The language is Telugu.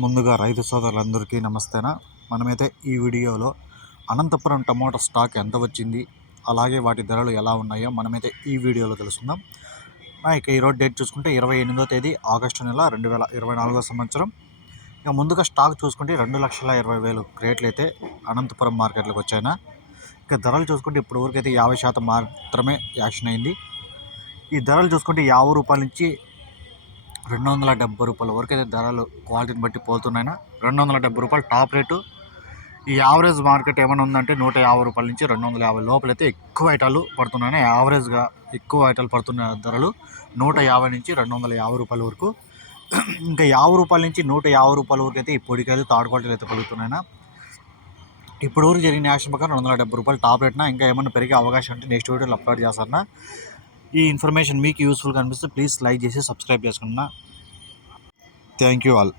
ముందుగా రైతు సోదరులందరికీ నమస్తేనా. మనమైతే ఈ వీడియోలో అనంతపురం టమోటా స్టాక్ ఎంత వచ్చింది అలాగే వాటి ధరలు ఎలా ఉన్నాయో మనమైతే ఈ వీడియోలో తెలుసుకుందాం. ఇక ఈరోజు డేట్ చూసుకుంటే ఇరవై ఎనిమిదో తేదీ ఆగస్టు నెల రెండు వేల ఇరవై నాలుగో సంవత్సరం. ఇక ముందుగా స్టాక్ చూసుకుంటే రెండు లక్షల ఇరవై వేలు క్రేట్లు అయితే అనంతపురం మార్కెట్లోకి వచ్చాయినా. ఇక ధరలు చూసుకుంటే ఇప్పుడు అయితే యాభై శాతం మాత్రమే యాక్షన్ అయింది. ఈ ధరలు చూసుకుంటే యాభై రూపాయల నుంచి రెండు వందల డెబ్బై రూపాయల వరకు అయితే ధరలు క్వాలిటీని బట్టి పోతున్నాయినా. రెండు వందల డెబ్బై రూపాయలు టాప్ రేటు. ఈ యావరేజ్ మార్కెట్ ఏమైనా ఉందంటే నూట యాభై రూపాయల నుంచి రెండు వందల యాభై లోపలైతే ఎక్కువ ఐటాలు పడుతున్నాయి యావరేజ్గా ఎక్కువ ఐటాలు పడుతున్న ధరలు నూట యాభై నుంచి రెండు వందల యాభై రూపాయల వరకు. ఇంకా యాభై రూపాయల నుంచి నూట యాభై రూపాయల వరకు అయితే ఈ పొడికాయలు తాడు క్వాలిటీలు అయితే పలుకుతున్నాయినా ఇప్పుడు వరకు జరిగిన యాక్షన్ ప్రకారం రెండు వందల డెబ్బై రూపాయలు టాప్ రేట్నా ఇంకా ఏమైనా పెరిగే అవకాశం ఉంటే నెక్స్ట్ వీడియోలో అప్లోడ్ చేస్తారన్నా ఈ ఇన్ఫర్మేషన్ మీకు యూస్ఫుల్ కనిపిస్తే ప్లీజ్ లైక్ చేసి సబ్స్క్రైబ్ చేసుకున్నా థ్యాంక్ యూ ఆల్